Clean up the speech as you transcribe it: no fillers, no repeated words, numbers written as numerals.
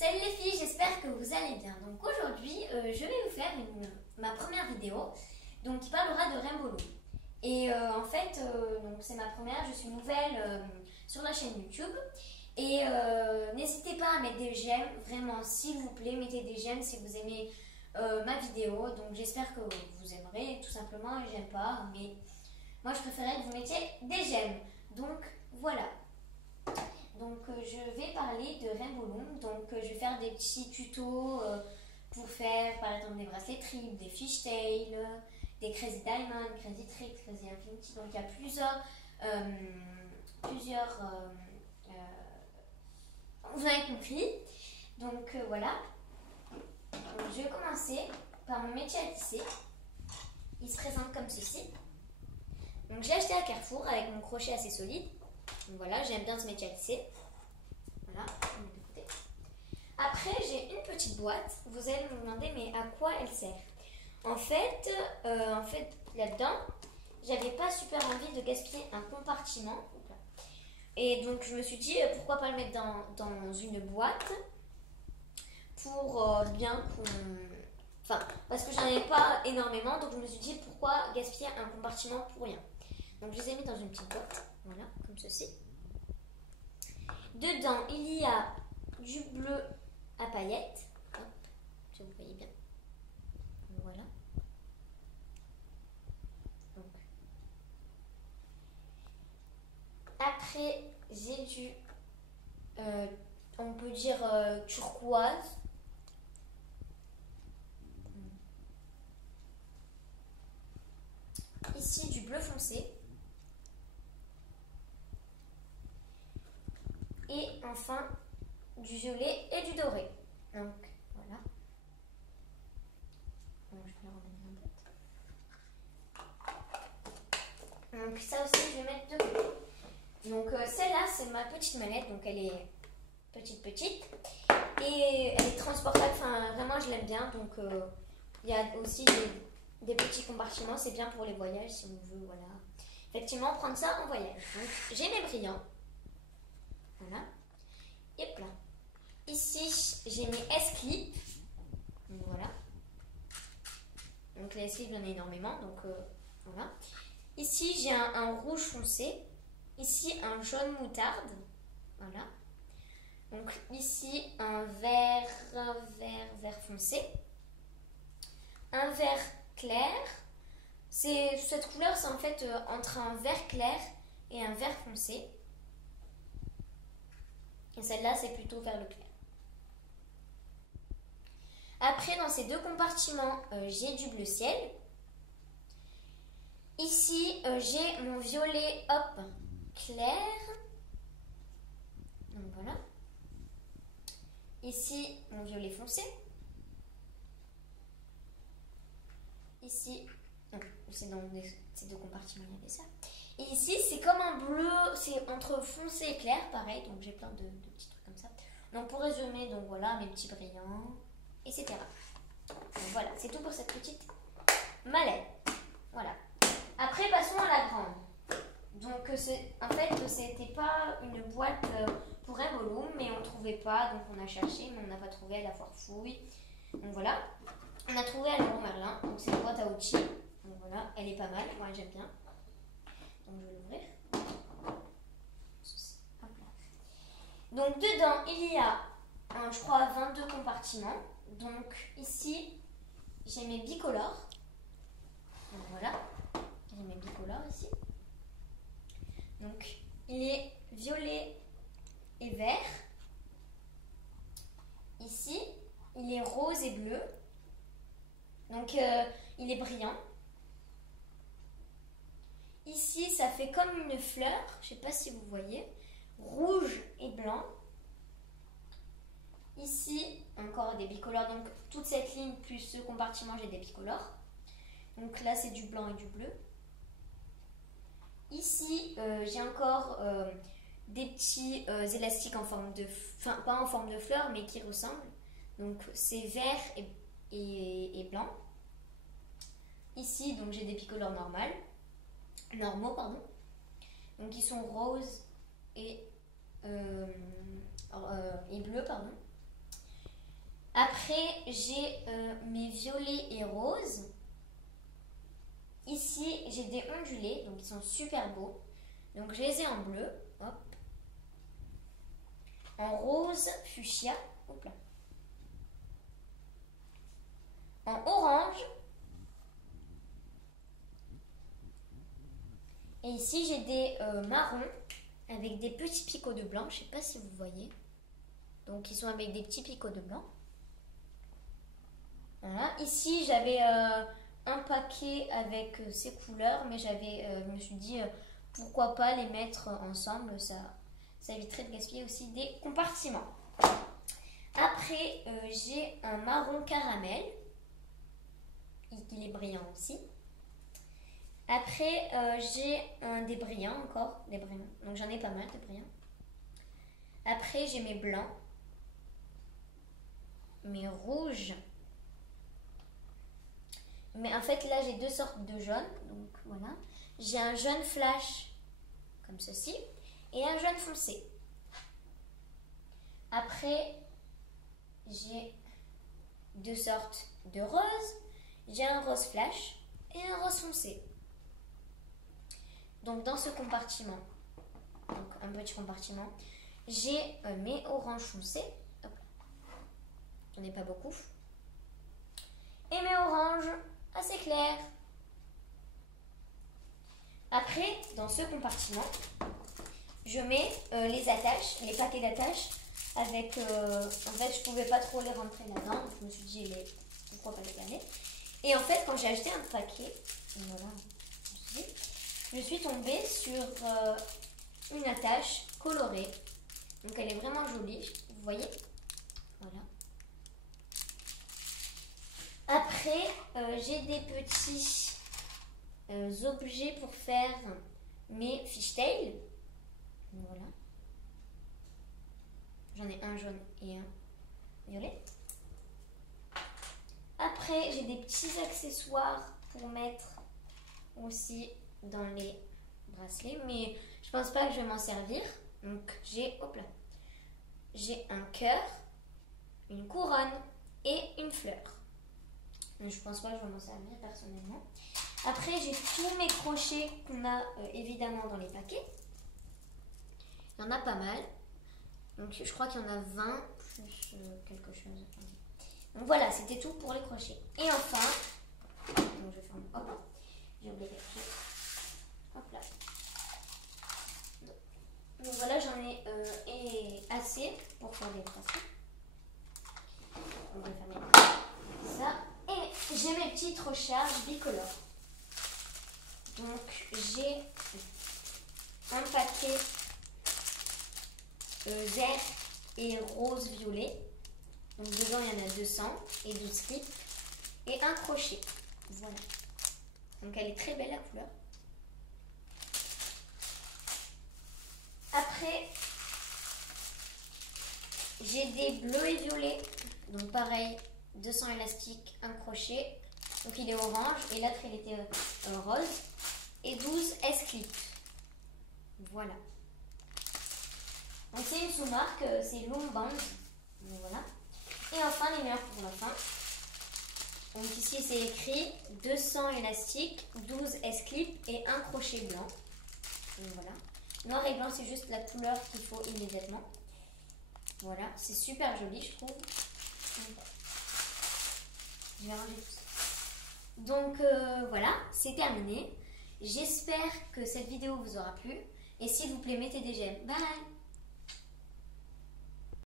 Salut les filles, j'espère que vous allez bien. Donc aujourd'hui, je vais vous faire ma première vidéo donc, qui parlera de Rainbow Loom. Et en fait, donc c'est ma première, je suis nouvelle sur la chaîne YouTube. Et n'hésitez pas à mettre des j'aime, vraiment s'il vous plaît, mettez des j'aime si vous aimez ma vidéo. Donc j'espère que vous aimerez tout simplement, et j'aime pas, mais moi je préférais que vous mettiez des j'aime. Donc voilà. Donc je vais parler de Rainbow Loom. Donc je vais faire des petits tutos pour faire par exemple des bracelets triples, des fishtails, des crazy diamond, crazy trick, crazy infinity. Donc il y a plusieurs vous avez compris. Donc voilà. Donc, je vais commencer par mon métier à tisser. Il se présente comme ceci. Donc j'ai acheté à Carrefour avec mon crochet assez solide. Donc voilà, j'aime bien ce métier à tisser. Voilà, on met de côté. Après, j'ai une petite boîte. Vous allez me demander, mais à quoi elle sert? En fait là-dedans, j'avais pas super envie de gaspiller un compartiment. Et donc, je me suis dit, pourquoi pas le mettre dans une boîte pour bien qu'on... Enfin, parce que j'en avais pas énormément, donc je me suis dit, pourquoi gaspiller un compartiment pour rien? Donc, je les ai mis dans une petite boîte. Voilà, comme ceci. Dedans, il y a du bleu à paillettes. Hop, si vous voyez bien. Voilà. Donc. Après, j'ai du, on peut dire turquoise. Ici, du bleu foncé. Et enfin, du violet et du doré. Donc, voilà. Donc, je vais le remettre dans la boîte. Donc, ça aussi, je vais mettre de côté. Donc, celle-là, c'est ma petite mallette. Donc, elle est petite. Et elle est transportable. Enfin, vraiment, je l'aime bien. Donc, il y a aussi des petits compartiments. C'est bien pour les voyages, si on veut, voilà. Effectivement, prendre ça en voyage. Donc, j'ai mes brillants. Voilà. Et là. Ici, j'ai mes S-clips. Donc voilà. Donc les S-clips, j'en ai énormément. Donc voilà. Ici, j'ai un rouge foncé. Ici, un jaune moutarde. Voilà. Donc ici, un vert foncé. Un vert clair. Cette couleur, c'est en fait entre un vert clair et un vert foncé. Et celle-là, c'est plutôt vers le clair. Après, dans ces deux compartiments, j'ai du bleu ciel. Ici, j'ai mon violet, hop, clair. Donc voilà. Ici, mon violet foncé. Ici, c'est dans ces deux compartiments, il y avait ça. Et ici, c'est comme un bleu, c'est entre foncé et clair, pareil. Donc j'ai plein de petits trucs comme ça. Donc pour résumer, donc voilà, mes petits brillants, etc. Donc voilà, c'est tout pour cette petite mallette. Voilà. Après, passons à la grande. Donc en fait, c'était pas une boîte pour Rainbow Loom, mais on trouvait pas, donc on a cherché, mais on n'a pas trouvé à la foire fouille. Donc voilà. On a trouvé à Leroy Merlin, donc c'est une boîte à outils. Donc voilà, elle est pas mal, moi j'aime bien. Donc je vais l'ouvrir. Donc dedans, il y a, je crois, 22 compartiments. Donc ici, j'ai mes bicolores. Donc voilà, j'ai mes bicolores ici. Donc il est violet et vert. Ici, il est rose et bleu. Donc il est brillant. Ici, ça fait comme une fleur, je ne sais pas si vous voyez, rouge et blanc. Ici, encore des bicolores, donc toute cette ligne plus ce compartiment, j'ai des bicolores. Donc là, c'est du blanc et du bleu. Ici, j'ai encore des petits élastiques en forme de... Enfin, pas en forme de fleur, mais qui ressemblent. Donc c'est vert et blanc. Ici, donc j'ai des bicolores normaux, pardon. Donc ils sont roses et bleu, pardon. Après, j'ai mes violets et roses. Ici, j'ai des ondulés, donc ils sont super beaux. Donc, je les ai en bleu, hop. En rose fuchsia, hop là. En orange. Et ici, j'ai des marrons avec des petits picots de blanc. Je ne sais pas si vous voyez. Donc, ils sont avec des petits picots de blanc. Voilà. Ici, j'avais un paquet avec ces couleurs, mais je me suis dit pourquoi pas les mettre ensemble, ça éviterait de gaspiller aussi des compartiments. Après, j'ai un marron caramel, il est brillant aussi. Après, j'ai des brillants encore, des brillants, donc j'en ai pas mal de brillants. Après, j'ai mes blancs, mes rouges. Mais en fait, là, j'ai deux sortes de jaune. Donc, voilà. J'ai un jaune flash, comme ceci, et un jaune foncé. Après, j'ai deux sortes de roses. J'ai un rose flash et un rose foncé. Donc, dans ce compartiment, donc un petit compartiment, j'ai mes oranges foncés. J'en ai pas beaucoup. Et mes oranges assez clair. Après, dans ce compartiment, je mets les attaches, les paquets d'attaches avec... en fait, je pouvais pas trop les rentrer là-dedans, donc je me suis dit, pourquoi pas les garder. Et en fait, quand j'ai acheté un paquet, voilà, je suis tombée sur une attache colorée. Donc, elle est vraiment jolie, vous voyez. Voilà. Après, j'ai des petits objets pour faire mes fishtails. Voilà. J'en ai un jaune et un violet. Après, j'ai des petits accessoires pour mettre aussi dans les bracelets. Mais je pense pas que je vais m'en servir. Donc, j'ai un cœur, une couronne et une fleur. Je pense pas que je vais m'en servir personnellement. Après, j'ai tous mes crochets qu'on a évidemment dans les paquets. Il y en a pas mal. Donc, je crois qu'il y en a 20 plus quelque chose. Donc, voilà, c'était tout pour les crochets. Et enfin, donc je ferme. Hop là. J'ai oublié quelque chose. Hop là. Donc, voilà, j'en ai assez pour faire des bracelets. On va fermer ça. Et j'ai mes petites recharges bicolores. Donc j'ai un paquet vert et rose violet. Donc dedans il y en a 200 et 12 clips et un crochet. Voilà. Donc elle est très belle la couleur. Après j'ai des bleus et violets. Donc pareil, 200 élastiques, un crochet. Donc il est orange et l'autre il était rose. Et 12 S-clips. Voilà. Donc c'est une sous-marque, c'est Longband. Voilà. Et enfin les meilleurs pour la fin. Donc ici c'est écrit 200 élastiques, 12 S-clips et un crochet blanc. Donc voilà. Noir et blanc c'est juste la couleur qu'il faut immédiatement. Voilà, c'est super joli je trouve. Je vais ranger tout ça. Donc voilà, c'est terminé. J'espère que cette vidéo vous aura plu. Et s'il vous plaît, mettez des j'aime. Bye!